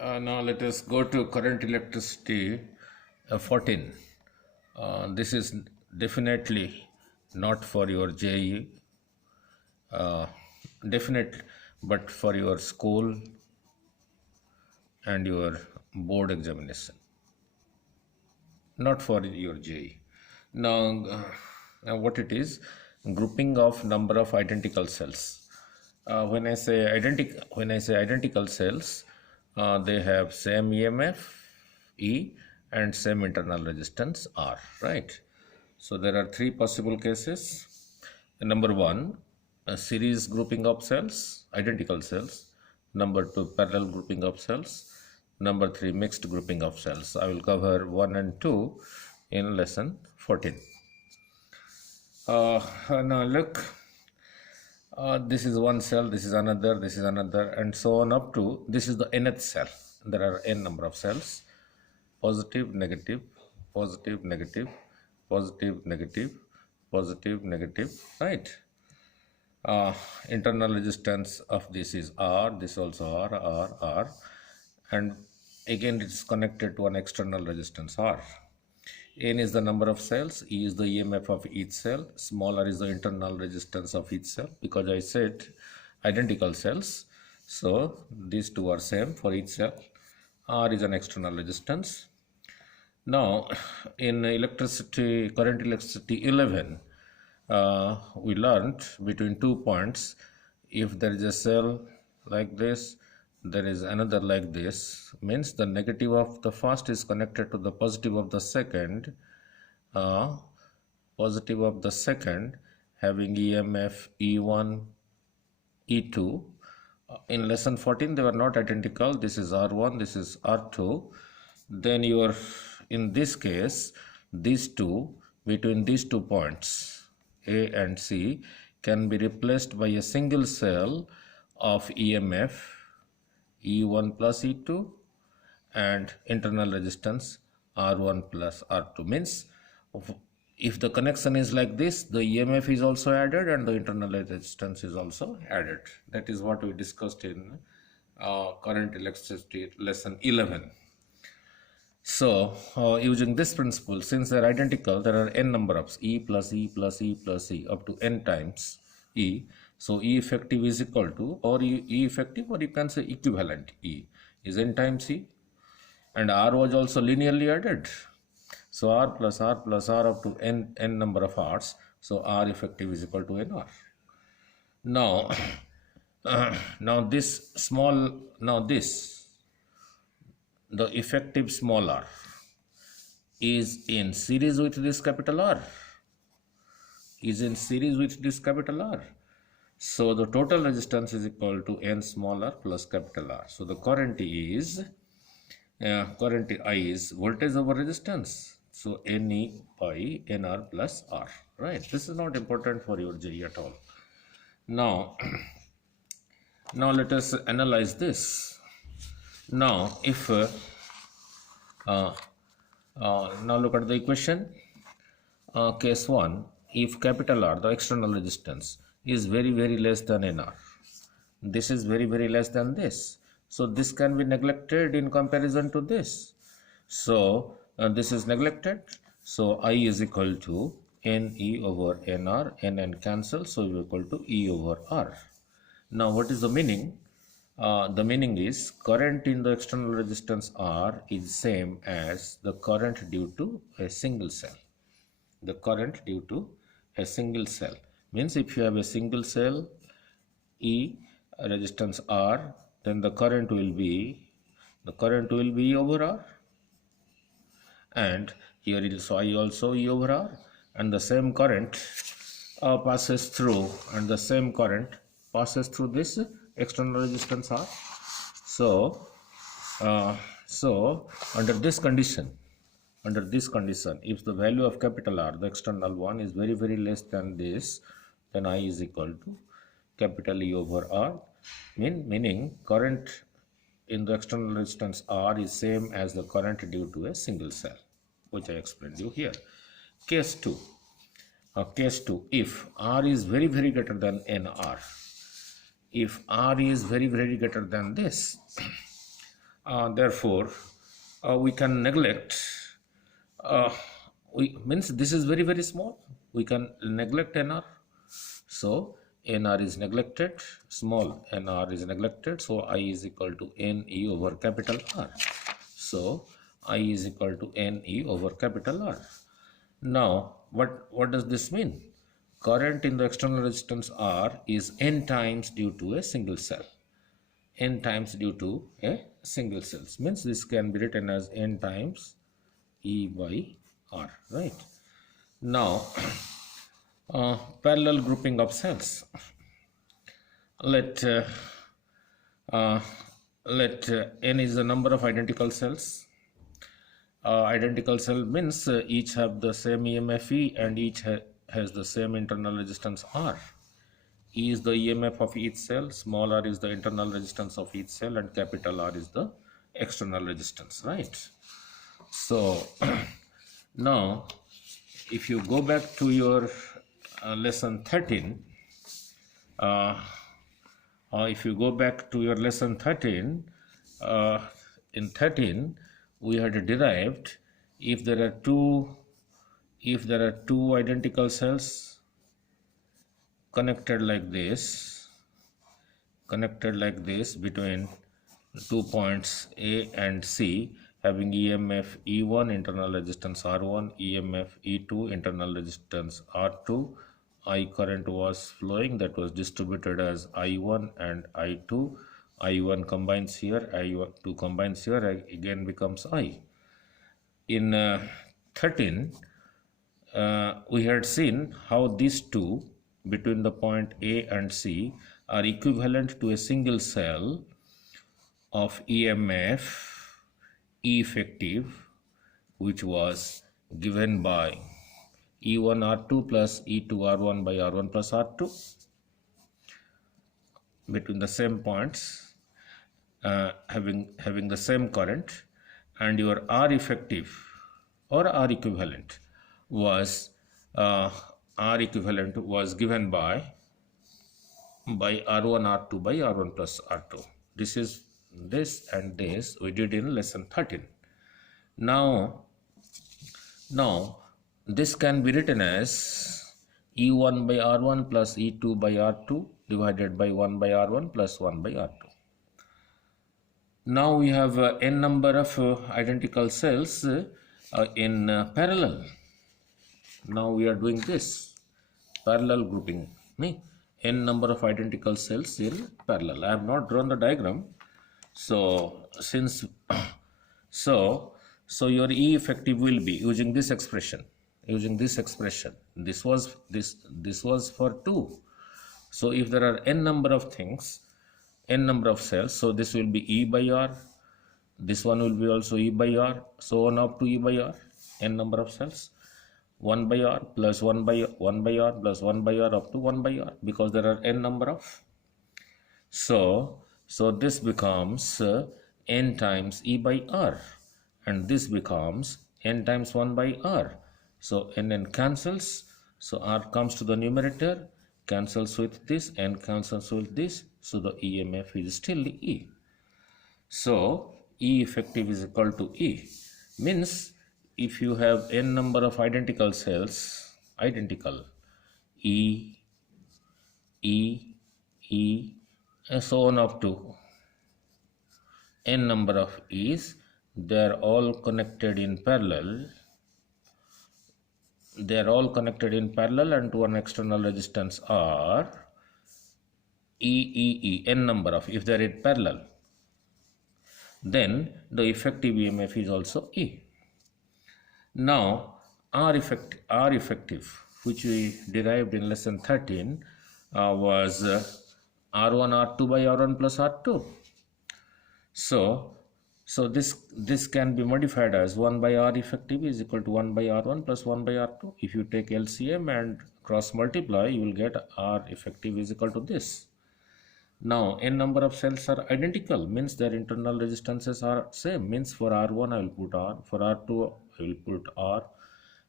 Now let us go to current electricity 14. This is definitely not for your JE, uh, definite, but for your school and your board examination, not for your JE. Now, what it is? Grouping of number of identical cells. When I say identical cells, they have same EMF E and same internal resistance R, right? So there are three possible cases. Number one, a series grouping of cells, identical cells. Number two, parallel grouping of cells. Number three, mixed grouping of cells. I will cover 1 and 2 in lesson 14. Now look, this is one cell, this is another, and so on up to this is the nth cell. There are n number of cells, positive, negative, positive, negative, positive, negative, positive, negative, right? Internal resistance of this is R, this also R, and again it's connected to an external resistance R. N is the number of cells, E is the EMF of each cell, small r is the internal resistance of each cell, because I said identical cells, so these two are same for each cell. R is an external resistance. Now in current electricity 11, we learned between 2 points, if there is a cell like this, there is another like this, means the negative of the first is connected to the positive of the second, having EMF E1, E2. In lesson 14 they were not identical, this is R1, this is R2. Then in this case, between these 2 points A and C can be replaced by a single cell of EMF E1 plus E2 and internal resistance R1 plus R2. Means if the connection is like this, the EMF is also added and the internal resistance is also added. That is what we discussed in current electricity lesson 11. So using this principle, since they are identical, there are n number of E plus E plus E plus E up to n times E. So E effective is equal to, or E effective, or you can say equivalent E is n times E, and R was also linearly added. So R plus R plus R up to n number of R's. So R effective is equal to NR. Now, the effective small r is in series with this capital R. So the total resistance is equal to n small r plus capital R. So the current I is voltage over resistance. So NE by NR plus R, right? This is not important for your JEE at all. Now let us analyze this. Now if now look at the equation. Case 1, if capital R, the external resistance, is very less than NR, this is very less than this, so this can be neglected in comparison to this. So this is neglected, so I is equal to NE over NR, NN cancel, so we equal to E over R. Now what is the meaning? The meaning is current in the external resistance R is same as the current due to a single cell. The current due to a single cell means if you have a single cell E resistance R, then the current will be E over R, and here is I also E over R, and the same current passes through, this external resistance R. So under this condition, if the value of capital R, the external one, is very less than this, then I is equal to capital E over R, meaning current in the external resistance R is same as the current due to a single cell, which I explained you here. Case 2, if R is very greater than NR, if R is very greater than this, Therefore, we can neglect, uh, means this is very, very small. We can neglect NR. So NR is neglected, small nr is neglected. So I is equal to NE over capital R. So I is equal to NE over capital R. Now, what does this mean? Current in the external resistance R is N times due to a single cell. N times due to a single cell. Means this can be written as N times E by R, right? Now, parallel grouping of cells. Let N is the number of identical cells. Identical cell means each have the same EMF E and each has the same internal resistance R. E is the EMF of each cell, small r is the internal resistance of each cell, and capital R is the external resistance, right? So now if you go back to your lesson 13, if you go back to your lesson 13, in 13 we had derived if there are two identical cells connected like this between 2 points A and C, having EMF E1, internal resistance R1, EMF E2, internal resistance R2. I current was flowing, that was distributed as I1 and I2. I1 combines here, I2 combines here, again becomes I. In 13, we had seen how these two between the point A and C are equivalent to a single cell of EMF E effective, which was given by E1 R2 plus E2 R1 by R1 plus R2 between the same points, having the same current, and your R effective or R equivalent was given by R1 R2 by R1 plus R2. This and this we did in lesson 13. Now this can be written as E1 by R1 plus E2 by R2 divided by 1 by R1 plus 1 by R2. Now we have n number of identical cells in parallel. Now we are doing this parallel grouping. N number of identical cells in parallel. I have not drawn the diagram. So since so your E effective will be using this expression. This was for 2. So if there are n number of things, n number of cells, so this will be E by R, this one will be also E by R, so on up to E by R, n number of cells, 1 by R plus 1 by R plus 1 by R up to 1 by R, because there are n number of. So this becomes n times E by R, and this becomes n times 1 by R. So n cancels, so R comes to the numerator, cancels with this, n cancels with this, so the EMF is still E. So E effective is equal to E. Means if you have n number of identical cells, identical, E, and so on up to n number of E's, they are all connected in parallel. And to an external resistance R, n number of, if they are in parallel, then the effective EMF is also E. Now R effective, which we derived in lesson 13, was R1 R2 by R1 plus R2. So this can be modified as 1 by R effective is equal to 1 by R1 plus 1 by R2. If you take LCM and cross multiply, you will get R effective is equal to this. Now n number of cells are identical, means their internal resistances are same, means for R1 I will put R, for R2 I will put R,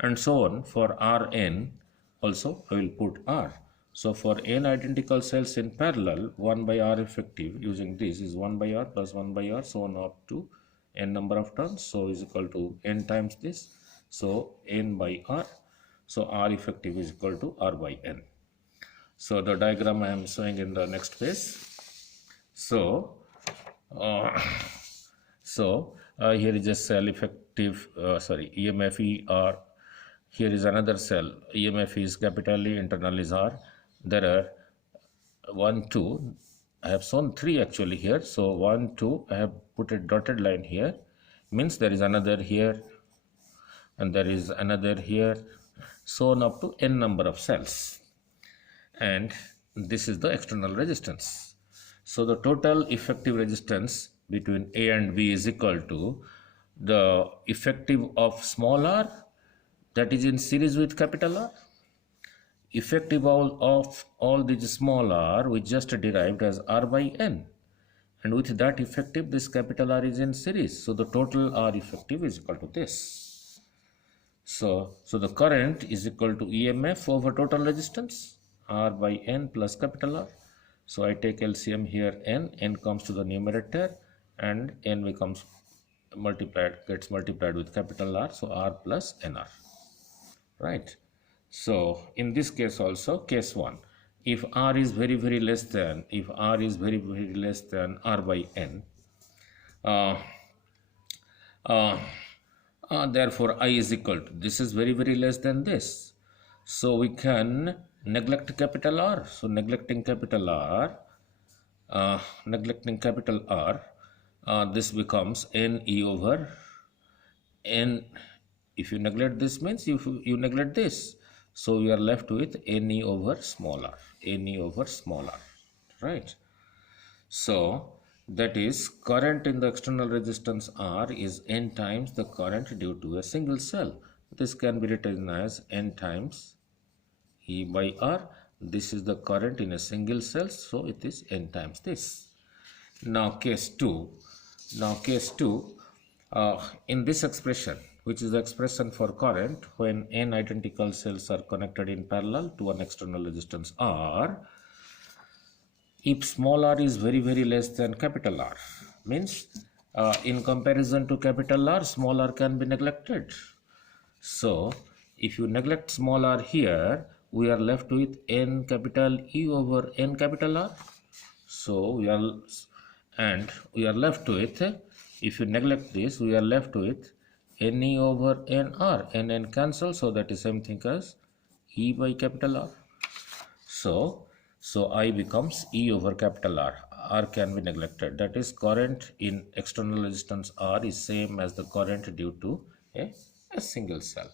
and so on. For Rn also I will put R. So for n identical cells in parallel, 1 by R effective using this is 1 by R plus 1 by R, so on up to n number of turns. So is equal to n times this. So n by R. So R effective is equal to R by n. So the diagram I am showing in the next page. So, here is a cell effective, EMF ER. Here is another cell. EMF is capital E, internal is R. There are 1, 2. I have shown 3 actually here. So 1, 2. I have put a dotted line here. Means there is another here, and there is another here. So on up to n number of cells. And this is the external resistance. So the total effective resistance between A and B is equal to the effective of small r, that is in series with capital R. Effective of all these small r we just derived as R by N. And with that effective, this capital R is in series. So the total R effective is equal to this. So the current is equal to EMF over total resistance, R by N plus capital R. So I take LCM here, n comes to the numerator, and n becomes gets multiplied with capital R, so R plus NR, right? So in this case also, case 1, if R is very less than, R by N, therefore I is equal to, this is very less than this, so we can neglect capital R. So neglecting capital R, this becomes NE over N. If you neglect this means you neglect this, so we are left with NE over small r, right? So that is current in the external resistance R is N times the current due to a single cell. This can be written as N times E by R. This is the current in a single cell, so it is N times this. Now case 2. In this expression, which is the expression for current when n identical cells are connected in parallel to an external resistance R, if small r is very less than capital R, means in comparison to capital R, small r can be neglected. So if you neglect small r here, we are left with n capital E over n capital R. So we are left with, if you neglect this, we are left with NE over NR. N cancel, so that is same thing as E by capital R. So I becomes E over capital R. R can be neglected. That is, current in external resistance R is same as the current due to a single cell.